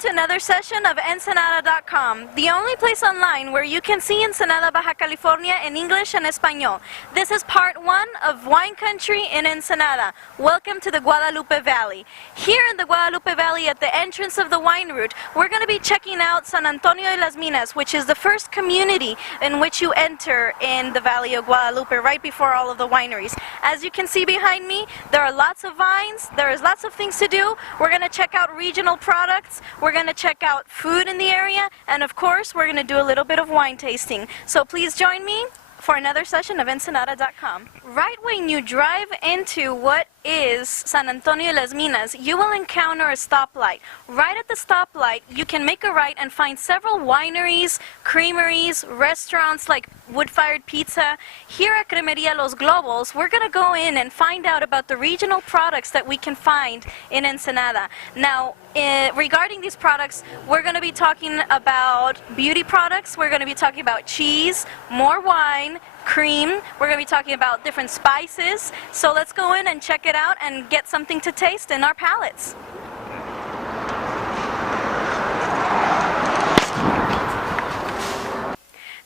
to another session of Ensenada.com, the only place online where you can see Ensenada, Baja California in English and Espanol. This is part 1 of Wine Country in Ensenada. Welcome to the Guadalupe Valley. Here in the Guadalupe Valley at the entrance of the wine route, we're going to be checking out San Antonio de las Minas, which is the first community in which you enter in the Valley of Guadalupe, right before all of the wineries. As you can see behind me, there are lots of vines, there is lots of things to do. We're going to check out regional products, we're going to check out food in the area, and of course we're going to do a little bit of wine tasting. So please join me for another session of Ensenada.com. Right when you drive into what is San Antonio de las Minas, you will encounter a stoplight. Right at the stoplight, you can make a right and find several wineries, creameries, restaurants like wood-fired pizza. Here at Cremería Los Globos, we're going to go in and find out about the regional products that we can find in Ensenada. Now, regarding these products, we're going to be talking about beauty products, we're going to be talking about cheese, more wine, cream, we're going to be talking about different spices. So let's go in and check it out and get something to taste in our palates.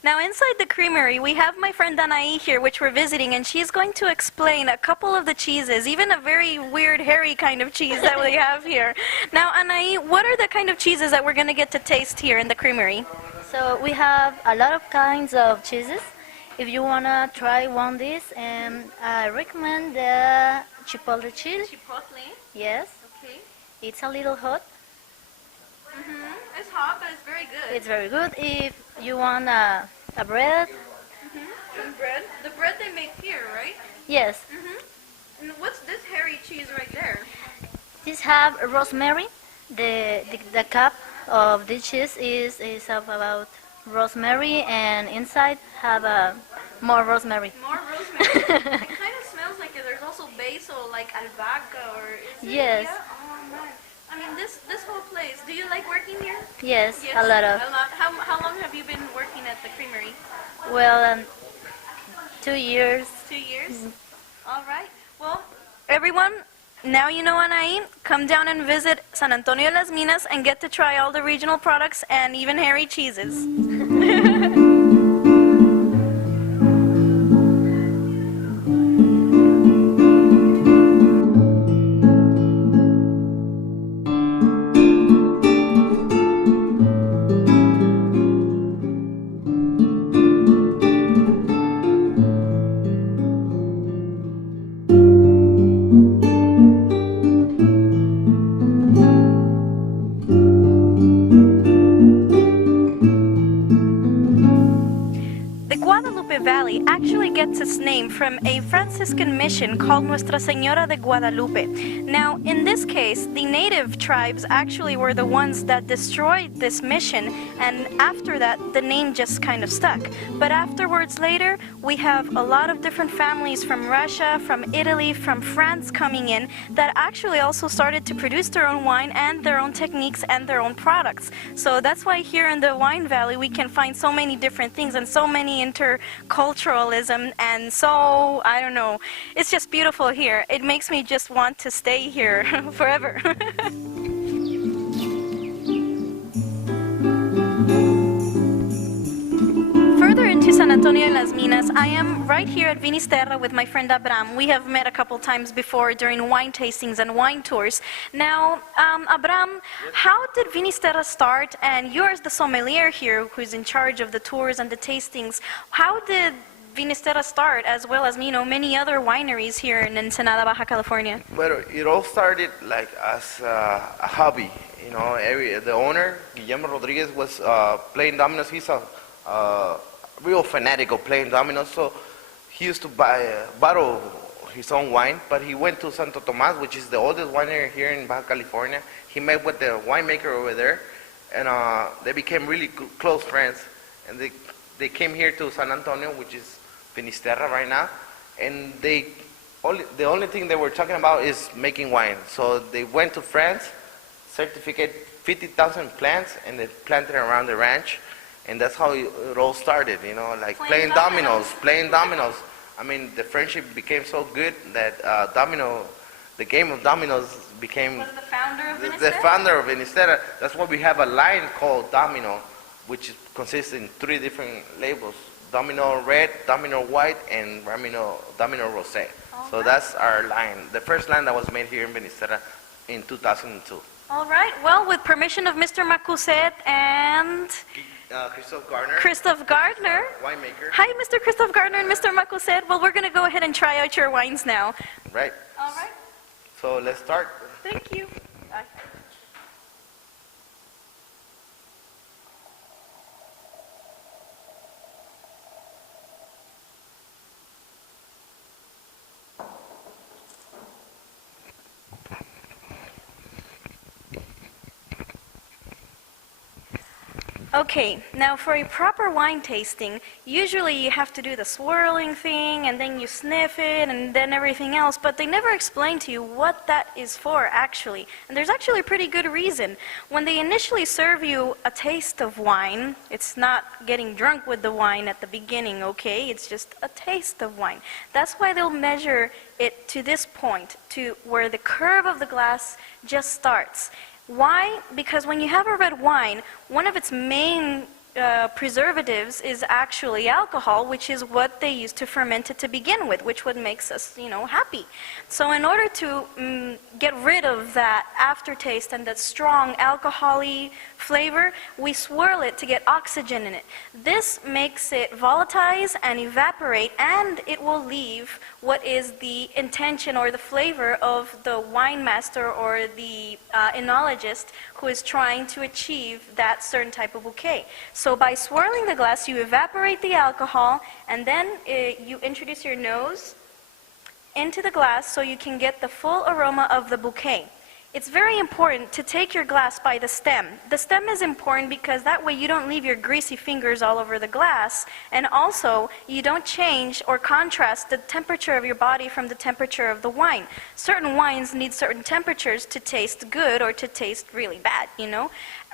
Now inside the creamery, we have my friend Anaí here, which we're visiting, and she's going to explain a couple of the cheeses, even a very weird, hairy kind of cheese that we have here. Now Anaí, what are the kind of cheeses that we're going to get to taste here in the creamery? So we have a lot of kinds of cheeses. If you want to try one dish, I recommend the chipotle cheese. Chipotle? Yes. Okay. It's a little hot. It's hot, but it's very good. It's very good. If you want a bread. And bread? The bread they make here, right? Yes. And what's this hairy cheese right there? This have rosemary. The cup of this cheese is of about rosemary, and inside have more rosemary. More rosemary. It kind of smells like it. There's also basil, like albahaca, or is it? Yes. Yeah? Oh man. I mean, this whole place. Do you like working here? Yes, a lot of. A lot. How long have you been working at the creamery? Well, 2 years. 2 years. All right. Well, everyone, now you know Anaí. Come down and visit San Antonio de las Minas and get to try all the regional products and even hairy cheeses. Valley actually gets its name from a Franciscan mission called Nuestra Señora de Guadalupe. Now, in this case, the native tribes actually were the ones that destroyed this mission, and after that, the name just kind of stuck. But afterwards, later, we have a lot of different families from Russia, from Italy, from France coming in that actually also started to produce their own wine and their own techniques and their own products. So that's why here in the Wine Valley, we can find so many different things and so many interculturalism, and so, I don't know, it's just beautiful here. It makes me just want to stay here forever. Further into San Antonio de las Minas, I am right here at Vinisterra with my friend Abram. We have met a couple times before during wine tastings and wine tours. Now, Abram, how did Vinisterra start? And you're the sommelier here who's in charge of the tours and the tastings. How did Vinisterra start, as well as, you know, many other wineries here in Ensenada, Baja California? Well, it all started like as a hobby. You know, the owner, Guillermo Rodriguez, was playing dominoes. He's a real fanatic of playing dominoes, so he used to bottle his own wine, but he went to Santo Tomas, which is the oldest winery here in Baja California. He met with the winemaker over there, and they became really close friends, and they came here to San Antonio, which is Finisterra right now, and the only thing they were talking about is making wine. So they went to France, certificate 50,000 plants, and they planted around the ranch. And that's how it all started, you know, like playing dominoes. I mean, the friendship became so good that domino the game of dominoes became Was the founder of the Venezuela? founder of Venezuela. That's why we have a line called Domino, which consists in 3 different labels: Domino Red, Domino White, and Domino Rosé. So right. that's our line, the first line that was made here in Venezuela in 2002. All right. Well, with permission of Mr. Macuset and Christoph Gardner. Winemaker. Hi, Mr. Christoph Gardner and Mr. Macuset. Well, we're going to go ahead and try out your wines now. Right. All right. So let's start. Thank you. Bye. Okay, now for a proper wine tasting, usually you have to do the swirling thing and then you sniff it and then everything else, but they never explain to you what that is for actually. And there's actually a pretty good reason. When they initially serve you a taste of wine, it's not getting drunk with the wine at the beginning, okay? It's just a taste of wine. That's why they'll measure it to this point, to where the curve of the glass just starts. Why? Because when you have a red wine, one of its main preservatives is actually alcohol, which is what they use to ferment it to begin with, which what makes us, happy. So in order to get rid of that aftertaste and that strong alcohol-y flavor, we swirl it to get oxygen in it. This makes it volatilize and evaporate, and it will leave what is the intention or the flavor of the wine master or the enologist who is trying to achieve that certain type of bouquet. So by swirling the glass, you evaporate the alcohol, and then you introduce your nose into the glass so you can get the full aroma of the bouquet. It's very important to take your glass by the stem. The stem is important because that way you don't leave your greasy fingers all over the glass, and also you don't change or contrast the temperature of your body from the temperature of the wine. Certain wines need certain temperatures to taste good or to taste really bad,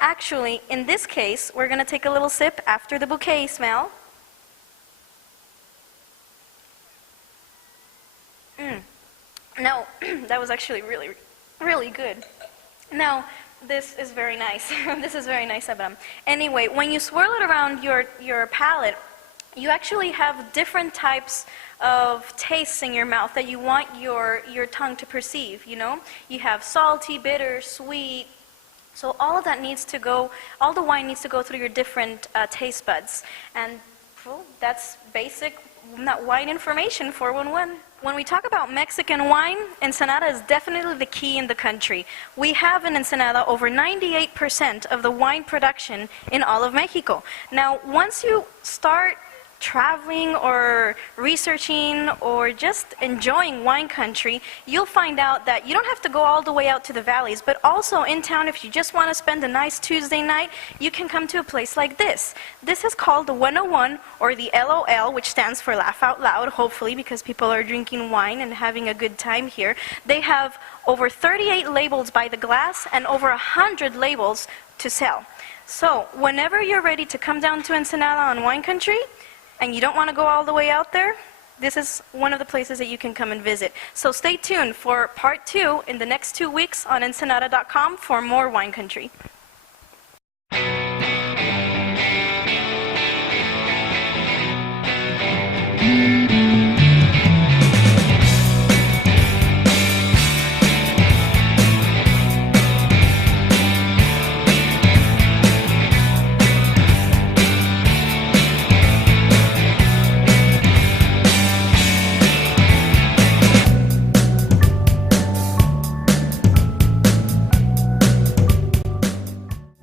Actually, in this case, we're going to take a little sip after the bouquet smell. No, that was actually really, really good. Now, this is very nice. This is very nice, Abraham. Anyway, when you swirl it around your palate, you actually have different types of tastes in your mouth that you want your tongue to perceive, You have salty, bitter, sweet. So all of that needs to go, all the wine needs to go through your different taste buds. And well, that's basic wine information 411. When we talk about Mexican wine, Ensenada is definitely the key in the country. We have in Ensenada over 98% of the wine production in all of Mexico. Now, once you start traveling or researching or just enjoying wine country, you'll find out that you don't have to go all the way out to the valleys, but also in town, if you just want to spend a nice Tuesday night, you can come to a place like this. This is called the 101, or the LOL, which stands for Laugh Out Loud, hopefully, because people are drinking wine and having a good time here. They have over 38 labels by the glass and over 100 labels to sell. So whenever you're ready to come down to Ensenada on wine country, and you don't want to go all the way out there, this is one of the places that you can come and visit. So stay tuned for part 2 in the next 2 weeks on Ensenada.com for more wine country. Mm-hmm.